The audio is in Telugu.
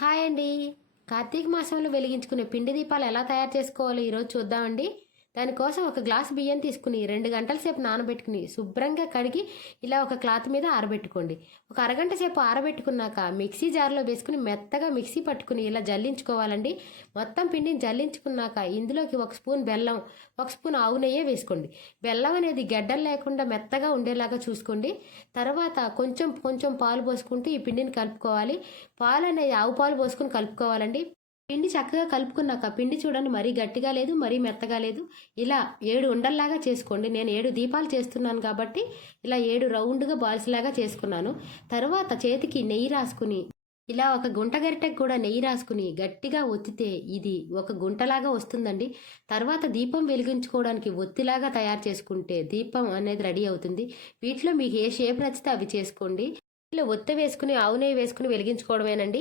హాయ్ అండి. కార్తీక మాసంలో వెలిగించుకునే పిండి దీపాలు ఎలా తయారు చేసుకోవాలో ఈరోజు చూద్దామండి. దానికోసం ఒక గ్లాసు బియ్యం తీసుకుని 2 గంటల సేపు నానబెట్టుకుని శుభ్రంగా కడిగి ఇలా ఒక క్లాత్ మీద ఆరబెట్టుకోండి. ఒక అరగంట సేపు ఆరబెట్టుకున్నాక మిక్సీ జార్లో వేసుకుని మెత్తగా మిక్సీ పట్టుకుని ఇలా జల్లించుకోవాలండి. మొత్తం పిండిని జల్లించుకున్నాక ఇందులోకి 1 స్పూన్ బెల్లం, 1 స్పూన్ ఆవు నెయ్యే వేసుకోండి. బెల్లం అనేది గడ్డలు లేకుండా మెత్తగా ఉండేలాగా చూసుకోండి. తర్వాత కొంచెం కొంచెం పాలు పోసుకుంటూ ఈ పిండిని కలుపుకోవాలి. పాలు అనేది ఆవు పాలు పోసుకుని కలుపుకోవాలండి. పిండి చక్కగా కలుపుకున్నాక పిండి చూడండి, మరీ గట్టిగా లేదు, మరీ మెత్తగా లేదు. ఇలా 7 ఉండల్లాగా చేసుకోండి. నేను 7 దీపాలు చేస్తున్నాను కాబట్టి ఇలా 7 రౌండ్గా బాల్స్ లాగా చేసుకున్నాను. తర్వాత చేతికి నెయ్యి రాసుకుని ఇలా ఒక గుంట గరిటెకి కూడా నెయ్యి రాసుకుని గట్టిగా ఒత్తితే ఇది ఒక గుంటలాగా వస్తుందండి. తర్వాత దీపం వెలిగించుకోవడానికి ఒత్తిలాగా తయారు చేసుకుంటే దీపం అనేది రెడీ అవుతుంది. వీటిలో మీకు ఏ షేప్ నచ్చితే అవి చేసుకోండి. ఇలా ఒత్తి వేసుకుని ఆవు నెయ్యి వేసుకుని వెలిగించుకోవడమేనండి.